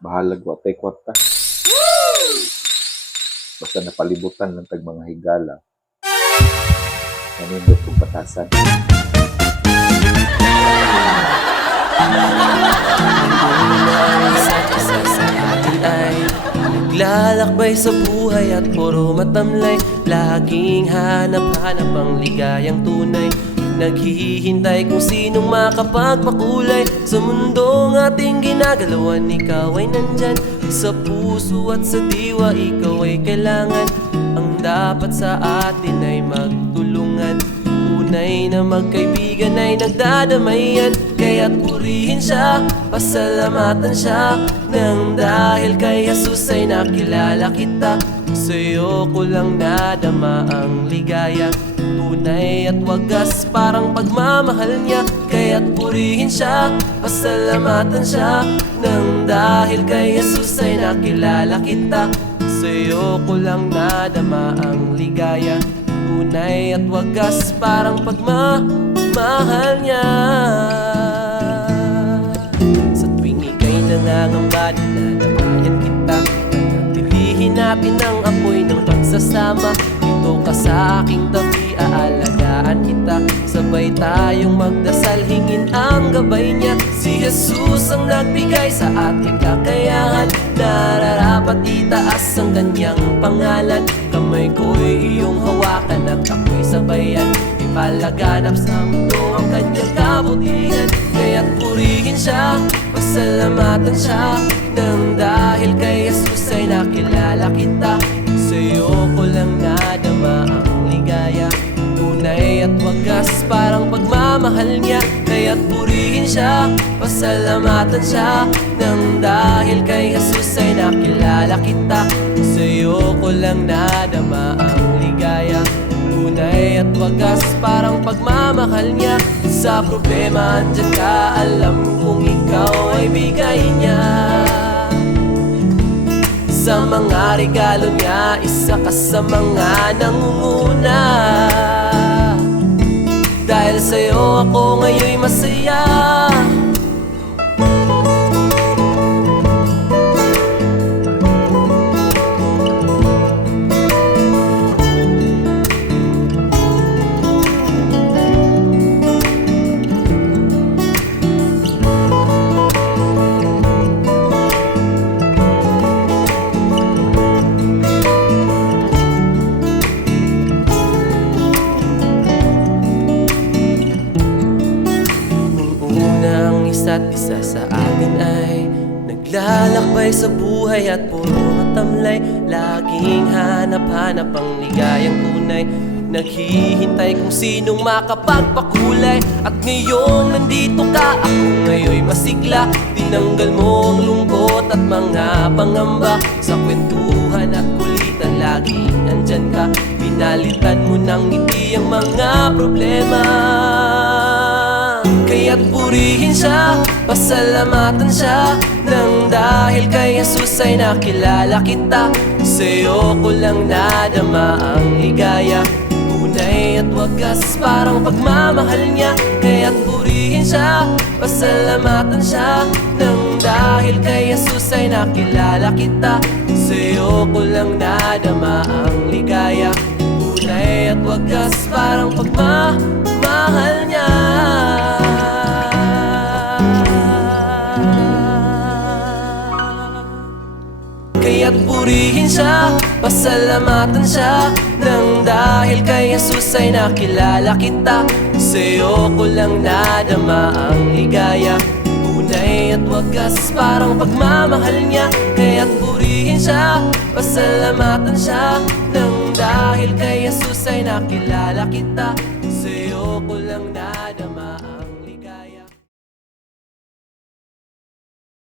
Bahalag wa tay kwarta. Basta napalibutan ng tag mga higala. Nanindot kong batasan. Isa sa atin ay naglalakbay sa buhay at puro matamlay. Laging hanap-hanap ang ligayang tunay. Naghihintay kung sinong makapagpakulay sa mundong ating ginagalawan. Ikaw ay nandyan sa puso at sa diwa. Ikaw ay kailangan. Ang dapat sa atin ay magtulungan. Tunay na magkaibigan ay nagdadamayan. Kaya't purihin siya, pasalamatan siya. Nang dahil kay Jesus ay nakilala kita. Sa'yo ko lang nadama ang ligaya. Tunay at wagas parang pagmamahal niya. Kaya't purihin siya, pasalamatan siya. Nang dahil kay Jesus ay nakilala kita. Sa'yo ko lang nadama ang ligaya. Tunay at wagas parang pagmamahal niya. Sa tuwing ika'y nangangamba, dinadamayan kita. Pilihin natin ang apoy ng pagsasama. Dito ka sa aking tabi, aalagaan kita. Sabay tayong magdasal, hingin ang gabay niya. Si Jesus ang nagbigay sa ating kakayahan. Nararapat itaas ang kanyang pangalan. Kamay ko'y iyong hawakan at ako'y sabayan. Ipalaganap sa mundo ang kanyang kabutihan. Kaya't purihin siya, pasalamatan siya. Nang dahil kay Jesus ay nakilala kita. Sa'yo ko lang nadama ang ligaya. Tunay at wagas parang pagmamahal niya. Kaya't purihin siya, pasalamatan siya. Nang dahil kay Jesus ay nakilala kita. Sa'yo ko lang nadama ang ligaya. Tunay at wagas parang pagmamahal niya. Sa problema andyan ka, alam kong ikaw ay bigay niya. Sa mga regalo niya, isa ka sa mga nangunguna. Dahil sa'yo ako ngayon'y masaya. Isa't isa sa atin ay naglalakbay sa buhay at puro matamlay. Laging hanap-hanap ang ligayang tunay. Naghihintay kung sinong makapagpakulay. At ngayong nandito ka, ako ngayon'y masigla. Tinanggal mo ang lungkot at mga pangamba. Sa kwentuhan at kulitan, laging andyan ka. Pinalitan mo ng ngiti ang mga problema. Kaya't purihin siya, pasalamatan siya. Nang dahil kay Jesus ay nakilala kita. Sa'yo ko lang nadama ang ligaya. Tunay at wagas parang pagmamahal niya. Kaya't purihin siya, pasalamatan siya. Nang dahil kay Jesus ay nakilala kita. Sa'yo ko lang nadama ang ligaya. Tunay at wagas parang pagmamahal niya. Kaya't purihin siya, pasalamatan siya. Nang dahil kay Jesus ay nakilala kita. Sa'yo ko lang nadama ang ligaya. Tunay at wagas parang pagmamahal niya. Kaya't purihin siya, pasalamatan siya. Nang dahil kay Jesus ay nakilala kita. Sa'yo ko lang nadama